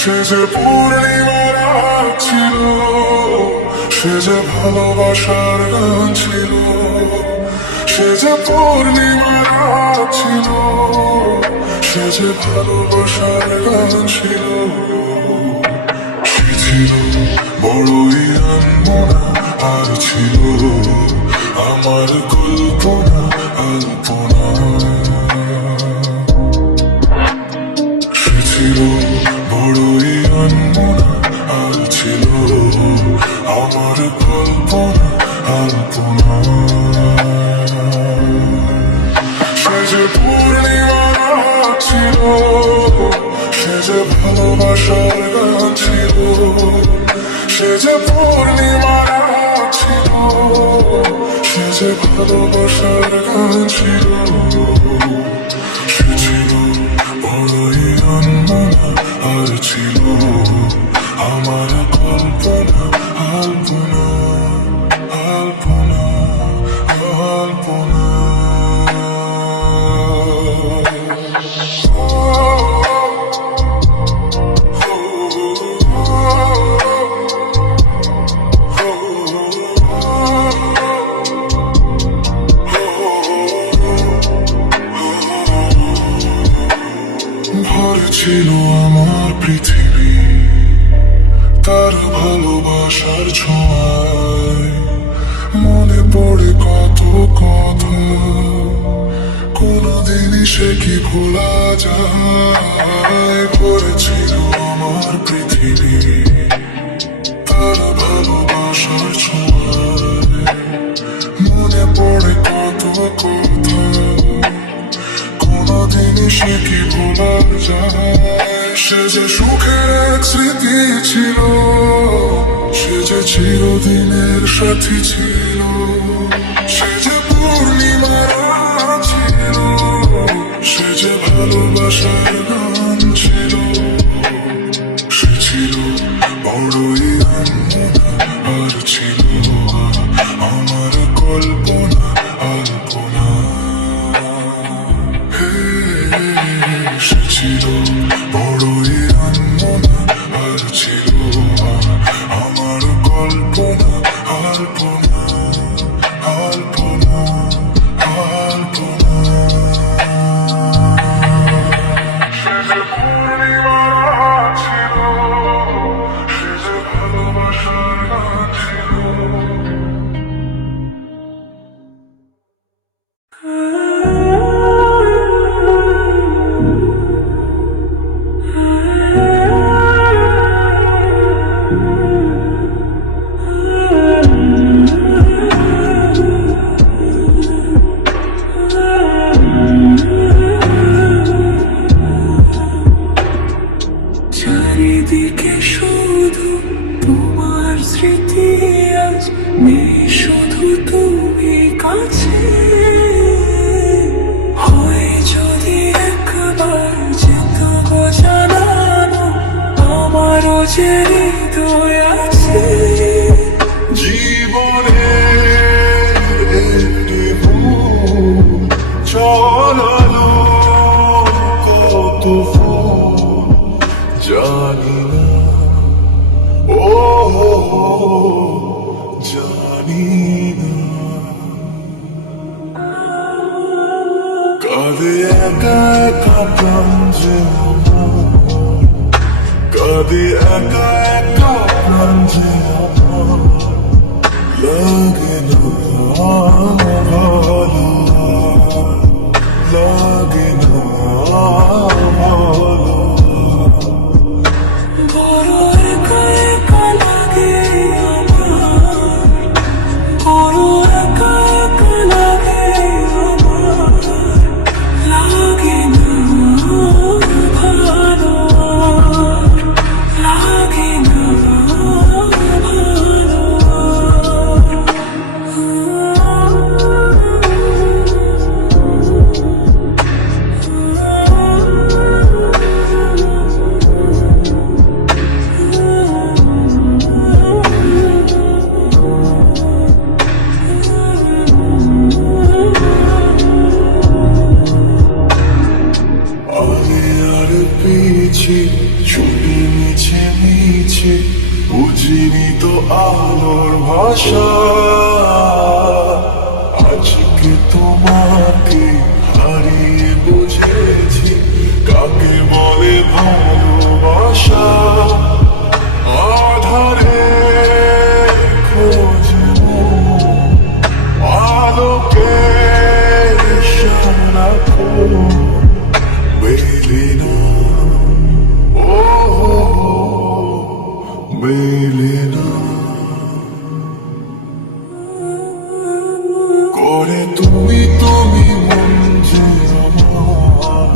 সে যে পূর্ণিমার রাত ছিল, সে যে ভালোবাসার গান ছিল, সে যে পূর্ণিমার রাত ছিল, সে যে ভালোবাসার গান ছিল। সে ছিল বড়ই আনমনা, আর ছিল আমার কল্পনা আলপনা। সে ছিল বড়ই আনমনা, আর ছিল আমার কল্পনা আলপনা। সে যে পূর্ণিমার রাত ছিল, সে যে ভালোবাসার গান ছিল, সে যে পূর্ণিমার রাত ছিল, সে যে ভালোবাসার গান ছিল। সে ছিল বড়ই আনমনা, আর ছিল আমার কল্পনা আলপনা আলপনা আলপনা। ভরে ছিল আমার পৃথিবী তার ভালোবাসার ছোঁয়ায়। মনে পড়ে কত কথা, কোনদিনই সে কি ভোলা যায়। ভরে ছিল আমার পৃথিবী তার ভালোবাসার ছোঁয়ায়। মনে পড়ে কত কথা, কোনদিনই সে কি ভোলা যায়। সে যে সুখের এক স্মৃতি ছিল, সে যে চিরদিনের সাথী ছিল, সে যে পূর্ণিমার রাত ছিল, সে যে ভালোবাসার গান ছিল। সে ছিল বড়ই আনমনা, আর ছিল আমার কল্পনা আলপনা। সে ছিল বড়ই আনমনা, আর ছিল আমার কল্পনা আলপনা আলপনা আলপনা। সে যে পূর্ণিমার রাত ছিল, সে যে ভালোবাসার গান ছিল। চারিদিকে শুধু তোমার স্মৃতি, আজ নেই শুধু তুমি কাছে। হয় যদি একবার যেত গো জানানো, আমারও যে হৃদয় আছে। জীবনে একটি ভুল চলালো কত ফুল জানি না, ও জানি না। কাঁদে একা একা প্রাণ যে আমার, কাঁদে একা একা প্রাণ যে আমার। লাগে না ভালো, লাগে না ভালো। বড় একা একা লাগে আমার, বড় একা একা লাগে আমার। লাগে না ভালো, লাগে না ভালো। পেয়েছি, বুঝিনি তো আলোর ভাষা। আজকে তোমাকে হারিয়ে বুঝেছি, কাকে বলে ভালোবাসা। আধারে খোঁজবো আলোকে, সারাখো মেলে না, ও মেলে না। করে তুমি তুমি মন যে আমার,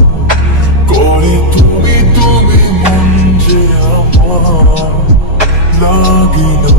করে তুমি তুমি মন যে আমার, লাগে না